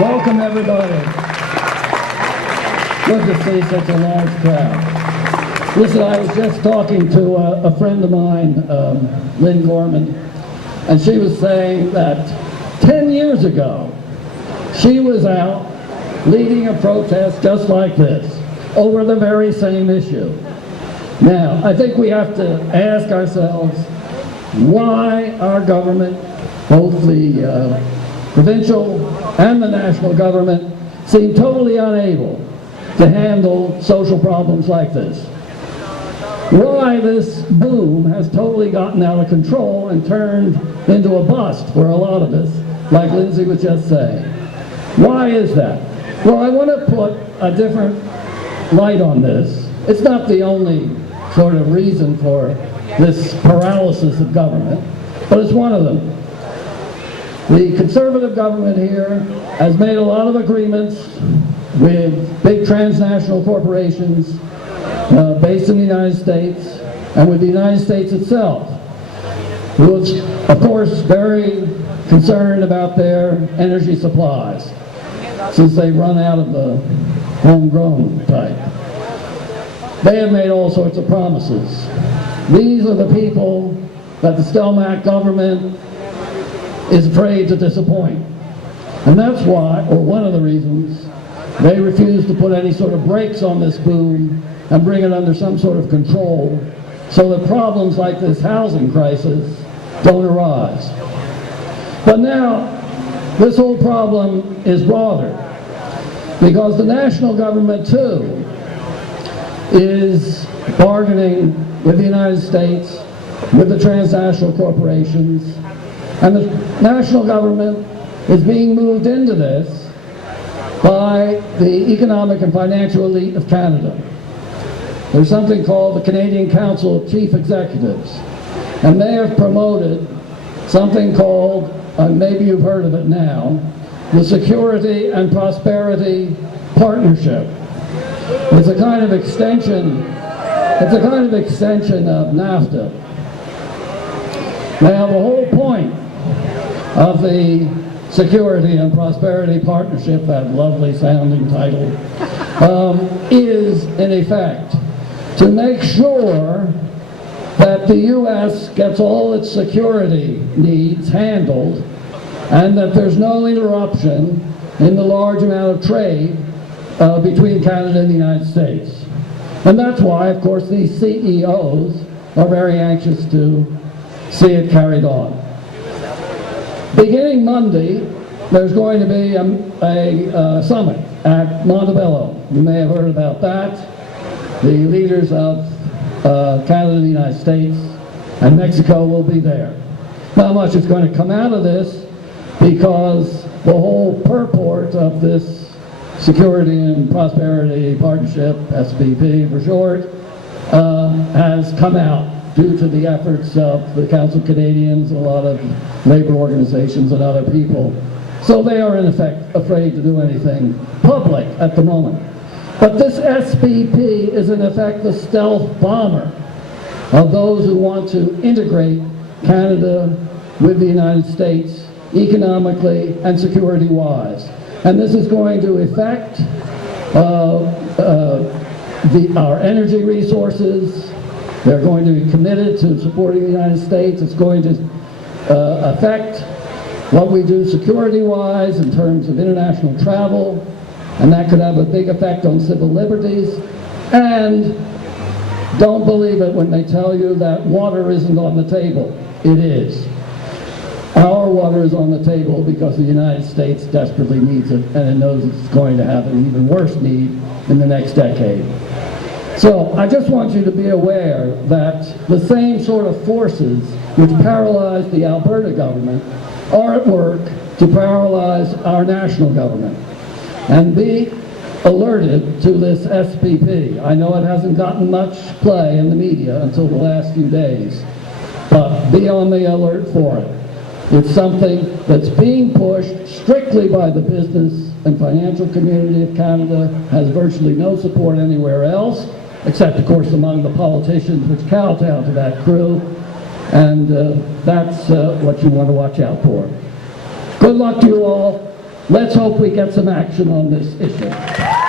Welcome, everybody. Good to see such a large crowd. Listen, I was just talking to a friend of mine, Lynn Gorman, and she was saying that 10 years ago, she was out leading a protest just like this over the very same issue. Now, I think we have to ask ourselves why our government, both the provincial and the national government, seem totally unable to handle social problems like this. Why this boom has totally gotten out of control and turned into a bust for a lot of us, like Lindsay was just saying. Why is that? Well, I want to put a different light on this. It's not the only sort of reason for this paralysis of government, but it's one of them. The Conservative government here has made a lot of agreements with big transnational corporations based in the United States and with the United States itself, who is, of course, very concerned about their energy supplies since they run out of the homegrown type. They have made all sorts of promises. These are the people that the Stelmach government is afraid to disappoint. And that's why, or one of the reasons, they refuse to put any sort of brakes on this boom and bring it under some sort of control so that problems like this housing crisis don't arise. But now, this whole problem is broader because the national government, too, is bargaining with the United States, with the transnational corporations, and the national government is being moved into this by the economic and financial elite of Canada. There's something called the Canadian Council of Chief Executives, and they have promoted something called, maybe you've heard of it now, the Security and Prosperity Partnership. It's a kind of extension of NAFTA. Now, the whole point of the Security and Prosperity Partnership, that lovely sounding title, is in effect to make sure that the U.S. gets all its security needs handled and that there's no interruption in the large amount of trade between Canada and the United States. And that's why, of course, these CEOs are very anxious to see it carried on. Beginning Monday, there's going to be a summit at Montebello. You may have heard about that. The leaders of Canada and the United States and Mexico will be there. Not much is going to come out of this because the whole purport of this Security and Prosperity Partnership, SPP for short, has come out due to the efforts of the Council of Canadians, a lot of labor organizations and other people. So they are in effect afraid to do anything public at the moment. But this SPP is in effect the stealth bomber of those who want to integrate Canada with the United States economically and security-wise. And this is going to affect our energy resources. They're going to be committed to supporting the United States. It's going to affect what we do security-wise in terms of international travel, and that could have a big effect on civil liberties. And don't believe it when they tell you that water isn't on the table. It is. Our water is on the table because the United States desperately needs it, and it knows it's going to have an even worse need in the next decade. So I just want you to be aware that the same sort of forces which paralyzed the Alberta government are at work to paralyze our national government. And be alerted to this SPP. I know it hasn't gotten much play in the media until the last few days, but be on the alert for it. It's something that's being pushed strictly by the business and financial community of Canada, has virtually no support anywhere else, except, of course, among the politicians which kowtow to that crew, and that's what you want to watch out for. Good luck to you all. Let's hope we get some action on this issue.